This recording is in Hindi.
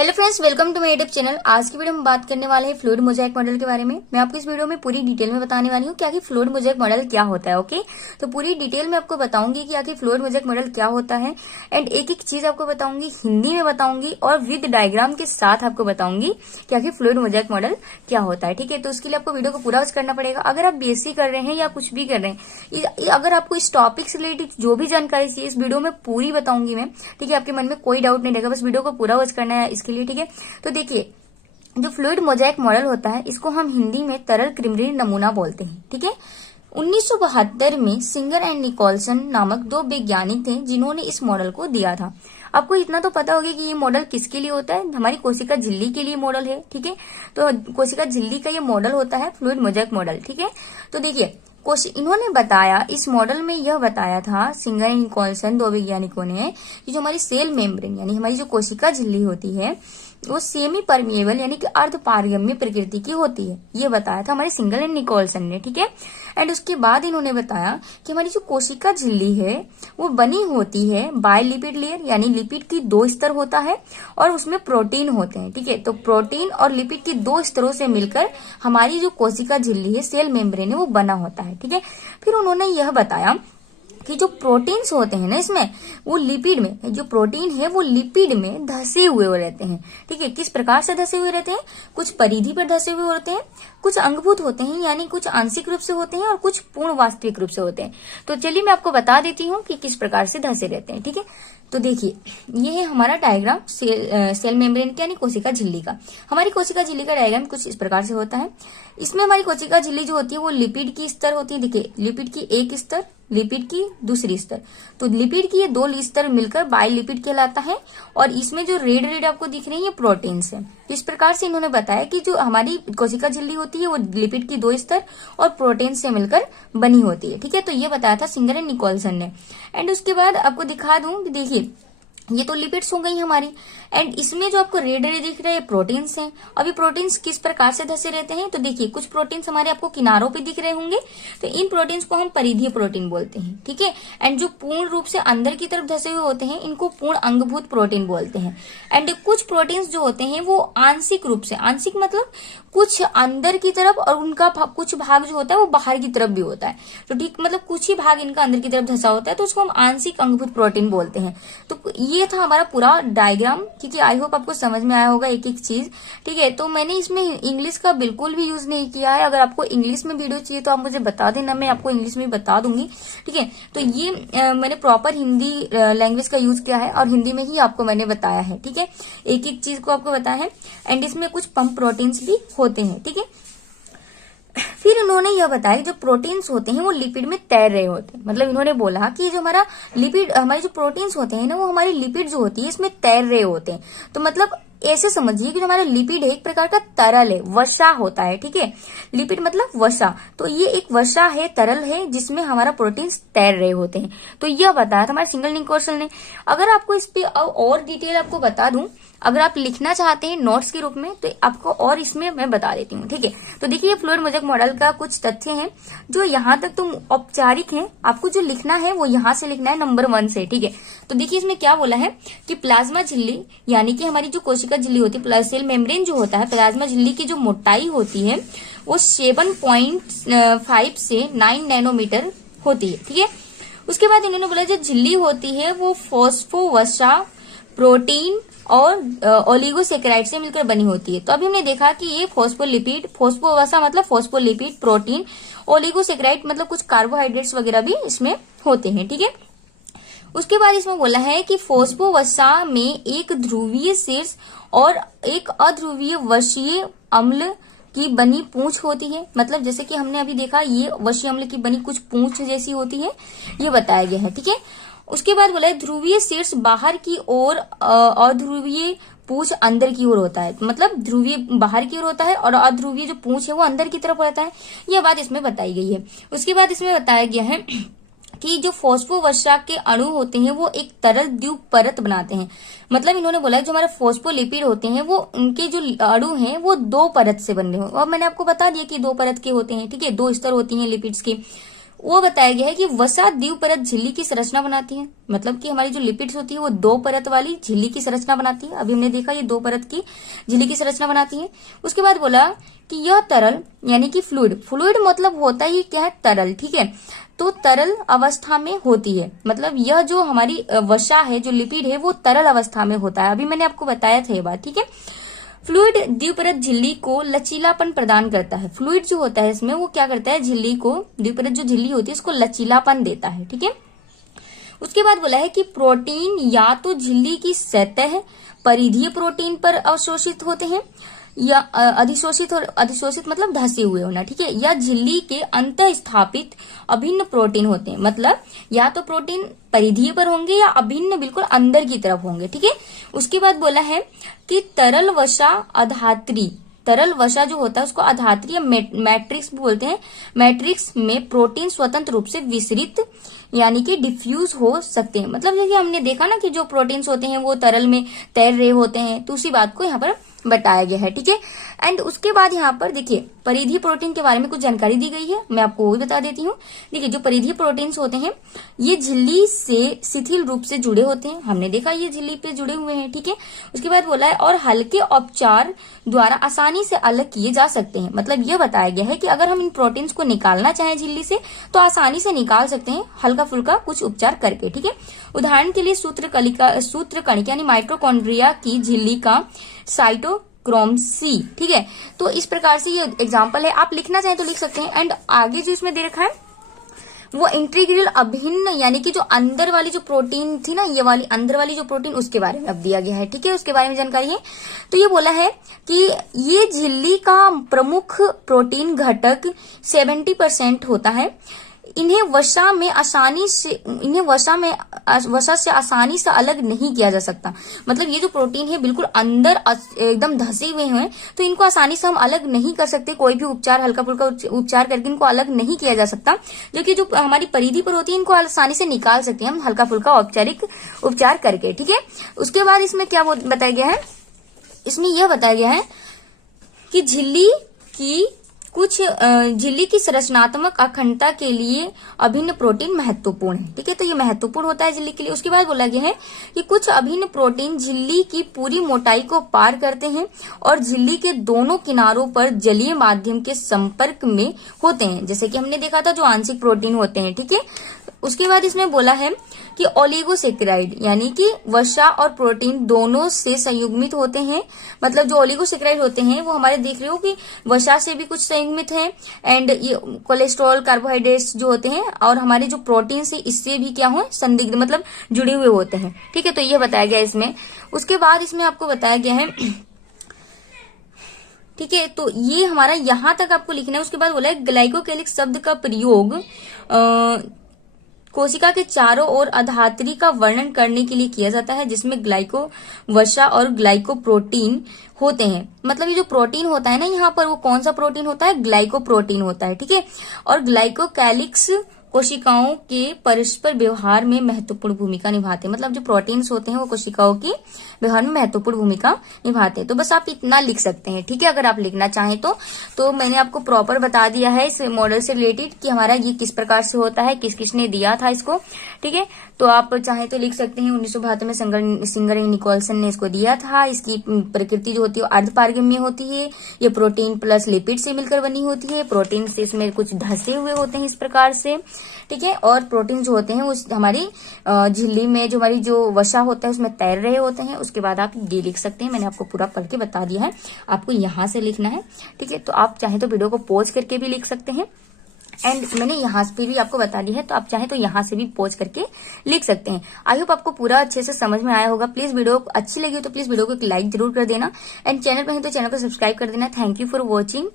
Hello friends, welcome to my YouTube channel. आज की वीडियो में बात करने वाले हैं फ्लूइड मोज़ेक मॉडल के बारे में। मैं आपको इस वीडियो में पूरी डिटेल में बताने वाली हूँ कि आखिर फ्लूइड मोज़ेक मॉडल क्या होता है। ओके, तो पूरी डिटेल में आपको बताऊंगी कि आखिर फ्लूइड मोज़ेक मॉडल क्या होता है एंड एक एक चीज आपको बताऊंगी, हिंदी में बताऊंगी और विद डायग्राम के साथ आपको बताऊंगी कि आखिर फ्लूइड मोज़ेक मॉडल क्या होता है। ठीक है, तो उसके लिए आपको वीडियो को पूरा वॉच करना पड़ेगा। अगर आप बीएससी कर रहे हैं या कुछ भी कर रहे हैं, अगर आपको इस टॉपिक से रिलेटेड जो भी जानकारी चाहिए इस वीडियो में पूरी बताऊंगी मैं। ठीक है, आपके मन में कोई डाउट नहीं रहेगा, बस वीडियो को पूरा वॉच करना है इसके लिए। ठीक है, तो देखिए, जो फ्लूइड मोज़ेक मॉडल होता है इसको हम हिंदी में तरल क्रिमरी नमूना बोलते हैं। ठीक है, 1972 में सिंगर एंड निकोलसन नामक दो वैज्ञानिक थे जिन्होंने इस मॉडल को दिया था। आपको इतना तो पता होगा कि ये मॉडल किसके लिए होता है, हमारी कोशिका झिल्ली के लिए मॉडल है। ठीक है, तो कोशिका झिल्ली का ये मॉडल होता है फ्लूइड मोज़ेक मॉडल। ठीक है, तो देखिए इन्होंने बताया, इस मॉडल में यह बताया था सिंगर एंड निकोलसन दो वैज्ञानिकों ने कि जो हमारी सेल मेम्ब्रेन यानी हमारी जो कोशिका झिल्ली होती है वो सेमी परमिएबल यानी कि अर्ध पारगम्य प्रकृति की होती है, ये बताया था हमारे सिंगर एंड निकोलसन ने। ठीक है, एंड उसके बाद इन्होंने बताया कि हमारी जो कोशिका झिल्ली है वो बनी होती है बायलिपिड लेयर यानी लिपिड की दो स्तर होता है और उसमें प्रोटीन होते हैं। ठीक है, तो प्रोटीन और लिपिड की दो स्तरों से मिलकर हमारी जो कोशिका झिल्ली है, सेल मेम्ब्रेन है, वो बना होता है। ठीक है, फिर उन्होंने यह बताया कि जो प्रोटीन्स होते हैं ना इसमें, वो लिपिड में, जो प्रोटीन है वो लिपिड में धसे हुए रहते हैं। ठीक है, किस प्रकार से धसे हुए रहते हैं, कुछ परिधि पर धसे हुए होते हैं, कुछ अंगभूत होते हैं यानी कुछ आंशिक रूप से होते हैं और कुछ पूर्ण वास्तविक रूप से होते हैं। तो चलिए मैं आपको बता देती हूँ कि किस प्रकार से धसे रहते हैं। ठीक है, तो देखिए ये है हमारा डायग्राम सेल मेम्ब्रेन का यानी कोशिका झिल्ली का। हमारी कोशिका झिल्ली का डायग्राम कुछ इस प्रकार से होता है। इसमें हमारी कोशिका झिल्ली जो होती है वो लिपिड की स्तर होती है। देखिए, लिपिड की एक स्तर, लिपिड की दूसरी स्तर, तो लिपिड की ये दो स्तर मिलकर बायलिपिड कहलाता है और इसमें जो रेड रेड आपको दिख रही है ये प्रोटीन्स है। इस प्रकार से इन्होंने बताया कि जो हमारी कोशिका झिल्ली होती है वो लिपिड की दो स्तर और प्रोटीन से मिलकर बनी होती है। ठीक है, तो ये बताया था सिंगर एंड निकोलसन ने। एंड उसके बाद आपको दिखा दूं कि देखिए ये तो लिपिड्स हो गई हमारी, एंड इसमें जो आपको रेड रेड दिख रहे हैं प्रोटीन्स हैं। अब ये प्रोटीन्स किस प्रकार से धसे रहते हैं, तो देखिए कुछ प्रोटीन्स हमारे आपको किनारों पे दिख रहे होंगे, तो इन प्रोटीन्स को हम परिधीय प्रोटीन बोलते हैं। ठीक है, एंड जो पूर्ण रूप से अंदर की तरफ धसे हुए होते हैं इनको पूर्ण अंगभूत प्रोटीन बोलते हैं। एंड कुछ प्रोटीन्स जो होते हैं वो आंशिक रूप से, आंशिक मतलब कुछ अंदर की तरफ और उनका कुछ भाग जो होता है वो बाहर की तरफ भी होता है। तो ठीक, मतलब कुछ ही भाग इनका अंदर की तरफ धसा होता है तो उसको हम आंशिक अंगभूत प्रोटीन बोलते हैं। तो ये था हमारा पूरा डायग्राम, क्योंकि आई होप आपको समझ में आया होगा एक एक चीज। ठीक है, तो मैंने इसमें इंग्लिश का बिल्कुल भी यूज नहीं किया है। अगर आपको इंग्लिश में वीडियो चाहिए तो आप मुझे बता देना, मैं आपको इंग्लिश में बता दूंगी। ठीक है, तो ये मैंने प्रॉपर हिंदी लैंग्वेज का यूज किया है और हिंदी में ही आपको मैंने बताया है। ठीक है, एक एक चीज को आपको बताया है एंड इसमें कुछ पंप प्रोटीन्स भी होते हैं। ठीक है, फिर उन्होंने यह बताया कि जो प्रोटीन्स होते हैं वो लिपिड में तैर रहे होते हैं। मतलब इन्होंने बोला कि जो हमारा लिपिड, हमारे जो प्रोटीन्स होते हैं ना वो हमारी लिपिड जो होती है इसमें तैर रहे होते हैं। तो मतलब ऐसे समझिए कि जो हमारा लिपिड है एक प्रकार का तरल है, वसा होता है। ठीक है, लिपिड मतलब वसा, तो ये एक वसा है, तरल है जिसमें हमारा प्रोटीन्स तैर रहे होते हैं। तो यह बताया था हमारे सिंगर निकोलसन ने। अगर आपको इस पे और डिटेल आपको बता दूं, अगर आप लिखना चाहते हैं नोट्स के रूप में तो आपको और इसमें मैं बता देती हूँ। ठीक है, तो देखिए फ्लूइड मोज़ेक मॉडल का कुछ तथ्य हैं जो यहाँ तक तो औपचारिक हैं, आपको जो लिखना है वो यहाँ से लिखना है नंबर 1 से। ठीक है, तो देखिए इसमें क्या बोला है कि प्लाज्मा झिल्ली यानी कि हमारी जो कोशिका झिल्ली होती है, सेल मेम्ब्रेन जो होता है, प्लाज्मा झिल्ली की जो मोटाई होती है वो 7.5 से 9 नैनोमीटर होती है। ठीक है, उसके बाद इन्होंने बोला जो झिल्ली होती है वो फॉस्फोवसा, प्रोटीन और ओलिगोसेकेराइड से मिलकर बनी होती है। तो अभी हमने देखा कि ये फॉस्फोलिपिड, फॉस्फोवसा मतलब फॉस्फोलिपिड, प्रोटीन, ओलिगोसेकेराइड मतलब कुछ कार्बोहाइड्रेट्स वगैरह भी इसमें होते हैं। ठीक है, उसके बाद इसमें बोला है कि फॉस्फोवसा में एक ध्रुवीय शीर्ष और एक अध्रुवीय वशीय अम्ल की बनी पूंछ होती है। मतलब जैसे कि हमने अभी देखा ये वशीय अम्ल की बनी कुछ पूंछ जैसी होती है, ये बताया गया है। ठीक है, उसके बाद बोला है ध्रुवीय शीर्ष बाहर की ओर, अध्रुवीय पूंछ अंदर की ओर होता है। मतलब ध्रुवीय बाहर की ओर होता है और अध्रुवीय जो पूंछ है वो अंदर की तरफ रहता है, यह बात इसमें बताई गई है। उसके बाद इसमें बताया गया है कि जो फॉस्फोवसा के अणु होते हैं वो एक तरल द्वीप परत बनाते हैं। मतलब इन्होंने बोला जो हमारे फॉस्फोलिपिड होते हैं वो उनके जो अणु हैं वो 2 परत से बने हुए, और मैंने आपको बता दिया कि 2 परत के होते हैं। ठीक है, 2 स्तर होती हैं लिपिड्स की। वो बताया गया है कि वसा द्विपरत झिल्ली की संरचना बनाती है। मतलब कि हमारी जो लिपिड्स होती है वो 2 परत वाली झिल्ली की संरचना बनाती है। अभी हमने देखा ये 2 परत की झिल्ली की संरचना बनाती है। उसके बाद बोला कि यह तरल यानी कि फ्लूइड मतलब होता ही क्या है, तरल। ठीक है, तो तरल अवस्था में होती है। मतलब यह जो हमारी वसा है, जो लिपिड है, वो तरल अवस्था में होता है। अभी मैंने आपको बताया था ये बात। ठीक है, फ्लूइड द्विपरत झिल्ली को लचीलापन प्रदान करता है। फ्लूइड जो होता है इसमें वो क्या करता है, झिल्ली को, द्विपरत जो झिल्ली होती है इसको लचीलापन देता है। ठीक है, उसके बाद बोला है कि प्रोटीन या तो झिल्ली की सतह परिधीय प्रोटीन पर अवशोषित होते हैं या अधिशोषित मतलब धसे हुए होना। ठीक है, या झिल्ली के अंत स्थापित अभिन्न प्रोटीन होते हैं। मतलब या तो प्रोटीन परिधीय पर होंगे या अभिन्न बिल्कुल अंदर की तरफ होंगे। ठीक है, उसके बाद बोला है कि तरल वसा अधात्री, तरल वसा जो होता है उसको अधात्री या मैट्रिक्स बोलते हैं। मैट्रिक्स में प्रोटीन स्वतंत्र रूप से विसरित यानी कि डिफ्यूज हो सकते हैं। मतलब जैसे हमने देखा ना कि जो प्रोटीन्स होते हैं वो तरल में तैर रहे होते हैं, तो उसी बात को यहाँ पर बताया गया है। ठीक है, एंड उसके बाद यहाँ पर देखिए परिधीय प्रोटीन के बारे में कुछ जानकारी दी गई है, मैं आपको वो भी बता देती हूँ। देखिए जो परिधीय प्रोटीन्स होते हैं ये झिल्ली से शिथिल रूप से जुड़े होते हैं। हमने देखा ये झिल्ली पे जुड़े हुए हैं। ठीक है, उसके बाद बोला है और हल्के उपचार द्वारा आसानी से अलग किए जा सकते हैं। मतलब ये बताया गया है कि अगर हम इन प्रोटीन्स को निकालना चाहें झिल्ली से तो आसानी से निकाल सकते हैं, हल्का फुल्का कुछ उपचार करके। ठीक है, उदाहरण के लिए सूत्रकणिका यानी माइटोकॉन्ड्रिया की झिल्ली का साइटोक्रोम सी। ठीक है, तो इस प्रकार से ये एग्जांपल है, आप लिखना चाहें तो लिख सकते हैं। एंड आगे जो इसमें दे रखा है वो इंटीग्रल अभिन्न यानी कि जो अंदर वाली जो प्रोटीन थी ना, ये वाली अंदर वाली जो प्रोटीन, उसके बारे में अब दिया गया है। ठीक है, उसके बारे में जानकारी है। तो ये बोला है कि ये झिल्ली का प्रमुख प्रोटीन घटक 70% होता है। इन्हें वसा से आसानी से अलग नहीं किया जा सकता। मतलब ये जो प्रोटीन है बिल्कुल अंदर एकदम धसे हुए हैं, तो इनको आसानी से हम अलग नहीं कर सकते। कोई भी उपचार, हल्का फुल्का उपचार करके इनको अलग नहीं किया जा सकता। जो कि जो हमारी परिधि पर होती है इनको आसानी से निकाल सकते हैं हम हल्का फुल्का औपचारिक उपचार करके। ठीक है, उसके बाद इसमें क्या बताया गया है, इसमें यह बताया गया है कि झिल्ली की संरचनात्मक अखंडता के लिए अभिन्न प्रोटीन महत्वपूर्ण है। ठीक है, तो ये महत्वपूर्ण होता है झिल्ली के लिए। उसके बाद बोला गया है कि कुछ अभिन्न प्रोटीन झिल्ली की पूरी मोटाई को पार करते हैं और झिल्ली के दोनों किनारों पर जलीय माध्यम के संपर्क में होते हैं, जैसे कि हमने देखा था जो आंशिक प्रोटीन होते हैं। ठीक है, उसके बाद इसमें बोला है कि ओलिगोसेकेराइड यानी कि वसा और प्रोटीन दोनों से संयुग्मित होते हैं। मतलब जो ओलिगोसेकेराइड होते हैं वो हमारे देख रहे हो कि वसा से भी कुछ संयुग्मित है, एंड ये कोलेस्ट्रॉल, कार्बोहाइड्रेट्स जो होते हैं और हमारे जो प्रोटीन से इससे भी क्या हो संदिग्ध मतलब जुड़े हुए होते हैं। ठीक है, तो ये बताया गया इसमें। उसके बाद इसमें आपको बताया गया है, ठीक है, तो ये हमारा यहां तक आपको लिखना है। उसके बाद बोला है ग्लाइकोकेलिक शब्द का प्रयोग कोशिका के चारों ओर अधात्री का वर्णन करने के लिए किया जाता है, जिसमें ग्लाइको वसा और ग्लाइकोप्रोटीन होते हैं। मतलब ये जो प्रोटीन होता है ना यहाँ पर, वो कौन सा प्रोटीन होता है, ग्लाइकोप्रोटीन होता है। ठीक है, और ग्लाइकोकैलिक्स कोशिकाओं के परस्पर व्यवहार में महत्वपूर्ण भूमिका निभाते हैं। मतलब जो प्रोटीन्स होते हैं वो कोशिकाओं की व्यवहार में महत्वपूर्ण भूमिका निभाते हैं। तो बस आप इतना लिख सकते हैं। ठीक है, अगर आप लिखना चाहें तो मैंने आपको प्रॉपर बता दिया है इस मॉडल से रिलेटेड कि हमारा ये किस प्रकार से होता है, किस किसने दिया था इसको। ठीक है, तो आप चाहे तो लिख सकते हैं। 1972 में सिंगर निकोलसन ने इसको दिया था। इसकी प्रकृति जो होती है अर्धपारगम्य होती है। ये प्रोटीन प्लस लिपिड से मिलकर बनी होती है। प्रोटीन से इसमें कुछ धसे हुए होते हैं इस प्रकार से। ठीक है, और प्रोटीन जो होते हैं उस हमारी झिल्ली में जो हमारी जो वसा होता है उसमें तैर रहे होते हैं। उसके बाद आप ये लिख सकते हैं। मैंने आपको पूरा पढ़ के बता दिया है, आपको यहाँ से लिखना है। ठीक है, तो आप चाहे तो वीडियो को पॉज करके भी लिख सकते हैं, एंड मैंने यहाँ पे भी आपको बता दी है, तो आप चाहे तो यहाँ से भी पॉज करके लिख सकते हैं। आई होप आपको पूरा अच्छे से समझ में आया होगा। प्लीज वीडियो अच्छी लगी हो तो प्लीज वीडियो को एक लाइक जरूर कर देना, एंड चैनल पर है तो चैनल को सब्सक्राइब कर देना। Thank you for watching.